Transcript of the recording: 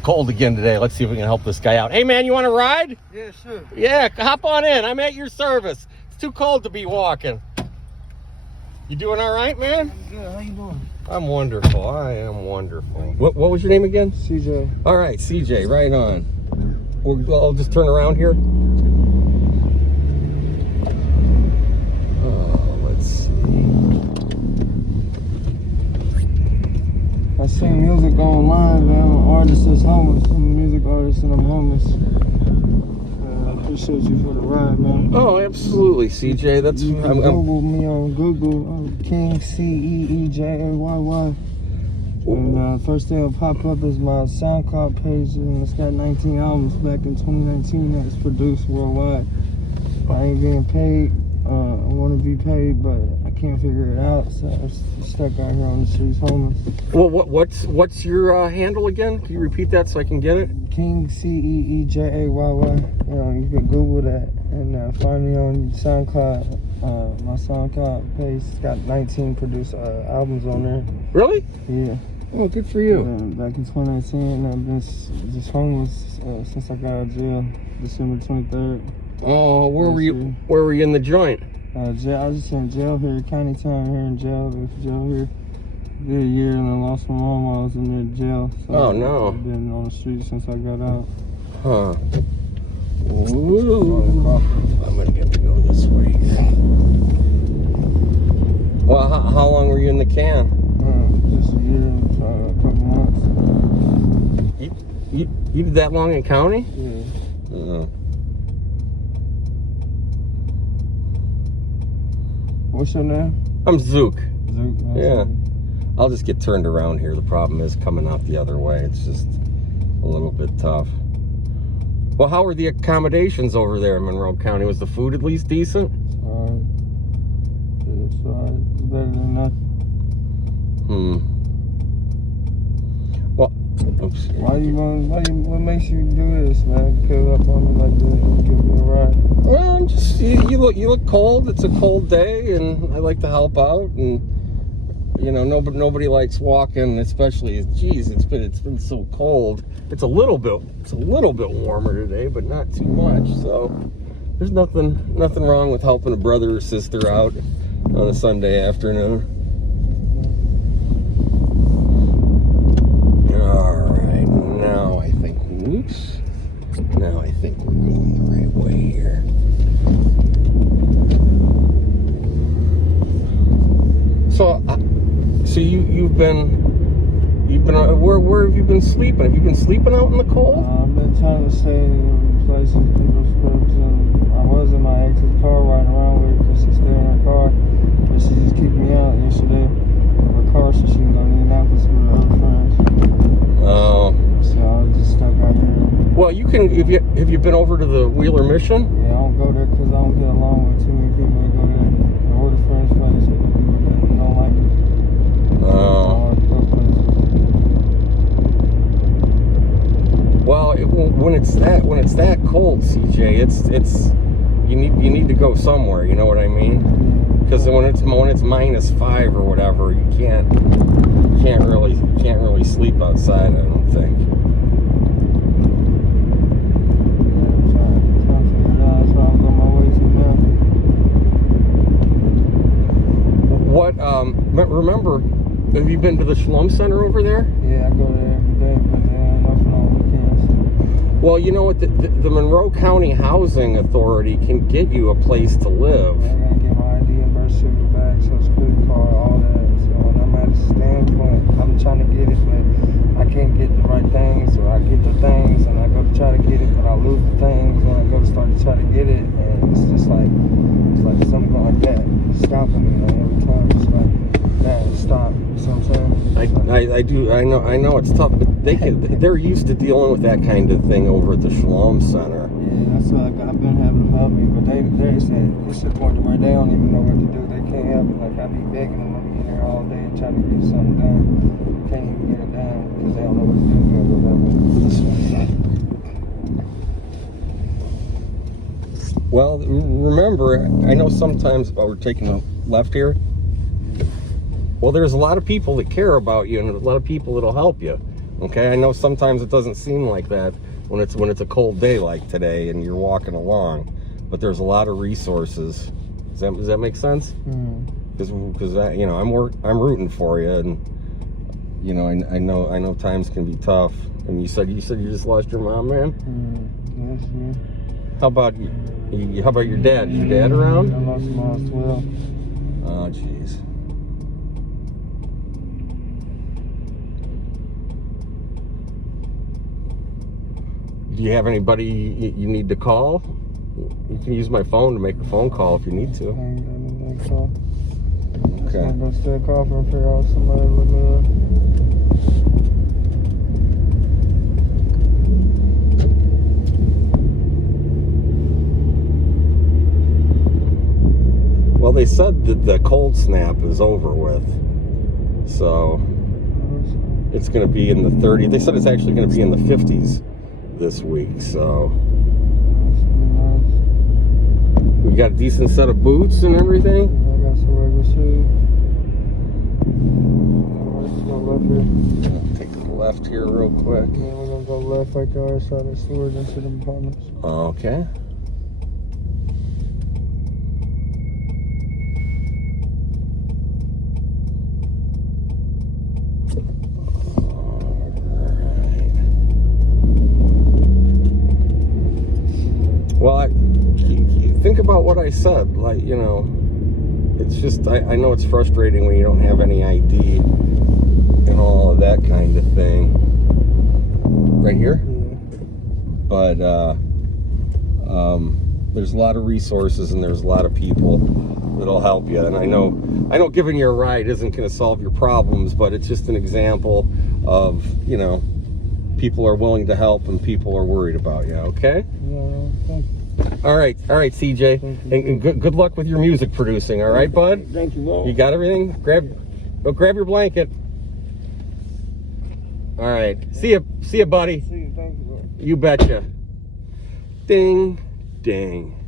It's cold again today. Let's see if we can help this guy out. Hey, man, you want to ride? Yeah, sure. Yeah, hop on in. I'm at your service. It's too cold to be walking. You doing all right, man? I'm good. How you doing? I'm wonderful. I am wonderful. What was your name again? CJ. All right, CJ, right on. I'll just turn around here. Let's see. I sing music online, man. I'm an artist that's homeless. I'm a music artist and I'm homeless. I appreciate you for the ride, man. Oh, absolutely, CJ. That's you can Google me on Google. King CEEJAYY. And first thing that'll pop up is my SoundCloud page, and it's got 19 albums back in 2019 that's produced worldwide. I ain't getting paid. I want to be paid, but I can't figure it out, so I'm stuck out here on the streets homeless. Well, what's your handle again? Can you repeat that so I can get it? King CEEJAYY. You can Google that and find me on SoundCloud. My SoundCloud page has got 19 produced albums on there. Really? Yeah. Oh, good for you. Back in 2019, I've been just homeless since I got out of jail, December 23rd. Oh, where were you? Where were you in the joint? Jail. I was just in jail here, county time here in jail. Jail here. Did a year and I lost my mom while I was in there jail. So oh no! I've been on the street since I got out. Huh. Ooh. I'm gonna get to go this way. Well, how long were you in the can? Just a year and a couple months. You did that long in county? Yeah. What's your name? I'm Zook. Zook. Yeah. I'll just get turned around here. The problem is coming out the other way. It's just a little bit tough. Well, how were the accommodations over there in Monroe County? Was the food at least decent? It's better than nothing. Well, oops. What makes you do this, man? Pull up on me like this and give me a ride. Well, I'm just, you look cold. It's a cold day, and I like to help out. And you know, nobody likes walking, especially. Geez, it's been so cold. It's a little bit warmer today, but not too much. So there's nothing wrong with helping a brother or sister out on a Sunday afternoon. All right, now I think. Oops. Now I think we're going the right way here. So you've been where have you been sleeping? Have you been sleeping out in the cold? I've been trying to stay in places, people's cribs, and I was in my ex's car riding around with her because she stayed in her car, but she just kicked me out yesterday of her car so she can go to Indianapolis with her other friends. Oh. So I was just stuck out here. Well, you can. Have you been over to the Wheeler Mission? Yeah, I don't go there because I don't get along with too many people that go there. Or the friends place with the people that don't like me. Oh. Well, when it's that cold, CJ, it's you need to go somewhere. You know what I mean? Because when it's -5 or whatever, you can't really sleep outside. I don't think. What, remember, have you been to the Shalom Center over there? Yeah, I go there every day, but there ain't nothing on weekends. Well, you know what, the Monroe County Housing Authority can get you a place to live. I gotta get my ID and birth certificate back, social security card, all that. So when I'm at a standpoint, I'm trying to get it, but I can't get the right things, or I get the things, and I go to try to get it, but I lose the things, and I go to start to try to get it, and it's just like something like that. It's stopping me, like, every time. It's like, man, stop. You see what I'm saying? I know it's tough, but they're used to dealing with that kind of thing over at the Shalom Center. Yeah, that's why I've been having them help me, but they said it's to the point where they don't even know what to do. They can't help me. Like, I be begging them to be here all day and trying to get something done. Can't even get it done because they don't know what to do or whatever. Well, remember, I know sometimes we're taking a left here. Well, there's a lot of people that care about you and a lot of people that'll help you. Okay, I know sometimes it doesn't seem like that when it's a cold day like today and you're walking along, but there's a lot of resources. Does that make sense? Because you know, I'm rooting for you, and you know, I know times can be tough. And you said you just lost your mom, man. Yes, man. How about you? How about your dad? Is your dad around? I lost mom as well. Oh, jeez. Do you have anybody you need to call? You can use my phone to make a phone call if you need to. I ain't got anything to call. Okay. I'm gonna still call for and figure out somebody to look me up. Well, they said that the cold snap is over with, so it's going to be in the 30s. They said it's actually going to be in the 50s this week, so we got a decent set of boots and everything. I got some regular shoes. We're just gonna left here. Take the left here real quick. Yeah, we're gonna go left like the other side of the storage into the apartments. Okay. Well, think about what I said. Like, you know, it's just, I know it's frustrating when you don't have any ID and all of that kind of thing. Right here? Yeah. But there's a lot of resources and there's a lot of people that'll help you. And I know giving you a ride isn't going to solve your problems, but it's just an example of, you know, people are willing to help and people are worried about you. Okay? Yeah, thank you. All right, CJ. And good luck with your music producing. All right, bud. Thank you, Walt. You got everything? Grab your blanket. All right. See ya, buddy. See you. Thank you, Walt. You betcha. Ding, ding.